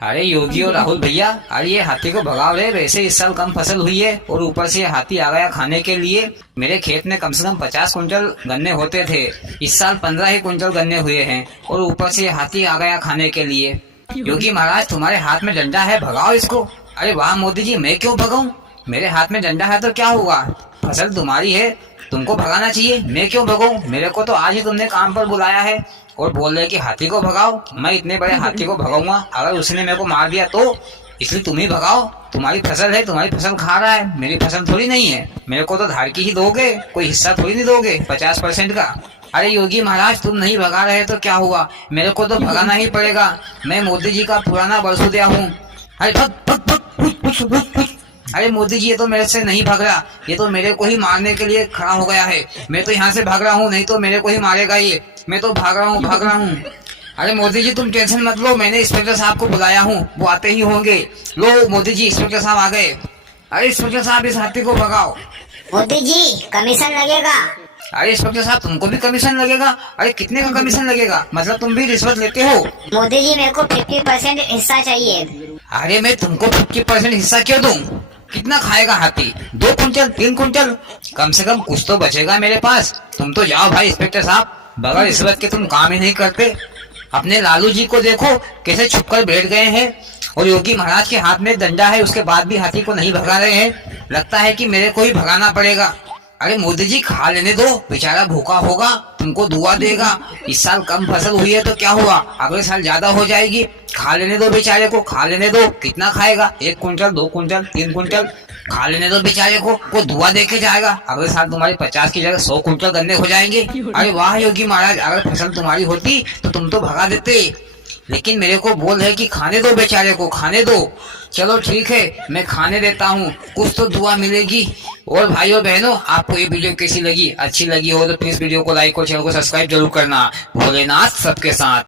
अरे योगी और राहुल भैया, अरे ये हाथी को भगाओ रे। वैसे इस साल कम फसल हुई है और ऊपर से हाथी आ गया खाने के लिए। मेरे खेत में कम से कम 50 कुंटल गन्ने होते थे, इस साल 15 ही कुंटल गन्ने हुए हैं और ऊपर से हाथी आ गया खाने के लिए। योगी महाराज, तुम्हारे हाथ में डंडा है, भगाओ इसको। अरे वाह मोदी जी, मैं क्यों भगाऊं? मेरे हाथ में डंडा है तो क्या हुआ? फसल तुम्हारी है, तुमको भगाना चाहिए, मैं क्यों भगाऊं? मेरे को तो आज ही तुमने काम पर बुलाया है और बोल रहे कि हाथी को भगाओ। मैं इतने बड़े हाथी को भगाऊंगा? अगर उसने मेरे को मार दिया तो? इसलिए तुम ही भगाओ, तुम्हारी फसल है, तुम्हारी फसल खा रहा है, मेरी फसल थोड़ी नहीं है। मेरे को तो धार की ही दोगे, कोई हिस्सा थोड़ी नहीं दोगे 50% का। अरे योगी महाराज, तुम नहीं भगा रहे तो क्या हुआ? मेरे को तो भगाना ही पड़ेगा, मैं मोदी जी का पुराना बरसुदिया हूँ। अरे भग भग भग, कुछ कुछ कुछ कुछ। अरे मोदी जी, ये तो मेरे से नहीं भाग रहा, ये तो मेरे को ही मारने के लिए खड़ा हो गया है। मैं तो यहाँ से भाग रहा हूँ, नहीं तो मेरे को ही मारेगा ये। मैं तो भाग रहा हूँ, भाग रहा हूँ। अरे मोदी जी, तुम टेंशन मत लो, मैंने इंस्पेक्टर साहब को बुलाया हूँ, वो आते ही होंगे। लो मोदी जी, इंस्पेक्टर साहब आ गए। अरे इंस्पेक्टर साहब, इस हाथी को भगाओ। मोदी जी, कमीशन लगेगा। अरे इंस्पेक्टर साहब, तुमको भी कमीशन लगेगा? अरे कितने का कमीशन लगेगा? मतलब तुम भी रिश्वत लेते हो? मोदी जी, मेरे को 50% हिस्सा चाहिए। अरे मैं तुमको 50% हिस्सा क्यों दूं? कितना खाएगा हाथी? 2 कुंटल, 3 कुंटल? कम से कम कुछ तो बचेगा मेरे पास। तुम तो जाओ भाई इंस्पेक्टर साहब, बगैर रिश्वत के तुम काम ही नहीं करते। अपने लालू जी को देखो कैसे छुपकर बैठ गए हैं, और योगी महाराज के हाथ में डंडा है, उसके बाद भी हाथी को नहीं भगा रहे हैं। लगता है कि मेरे को ही भगाना पड़ेगा। अरे मोदी जी, खा लेने दो, बेचारा भूखा होगा, तुमको दुआ देगा। इस साल कम फसल हुई है तो क्या हुआ, अगले साल ज्यादा हो जाएगी। खा लेने दो बेचारे को, खा लेने दो। कितना खाएगा? 1 कुंटल, 2 कुंटल, 3 कुंटल? खा लेने दो बेचारे को दुआ दे के जाएगा। अगले साल तुम्हारे 50 की जगह 100 कुंटल गन्ने हो जाएंगे। अरे वाह योगी महाराज, अगर फसल तुम्हारी होती तो तुम तो भगा देते, लेकिन मेरे को बोल है कि खाने दो बेचारे को, खाने दो। चलो ठीक है, मैं खाने देता हूँ, कुछ तो दुआ मिलेगी। और भाइयों बहनों, आपको ये वीडियो कैसी लगी? अच्छी लगी हो तो प्लीज वीडियो को लाइक और चैनल को सब्सक्राइब जरूर करना। भोलेनाथ सबके साथ।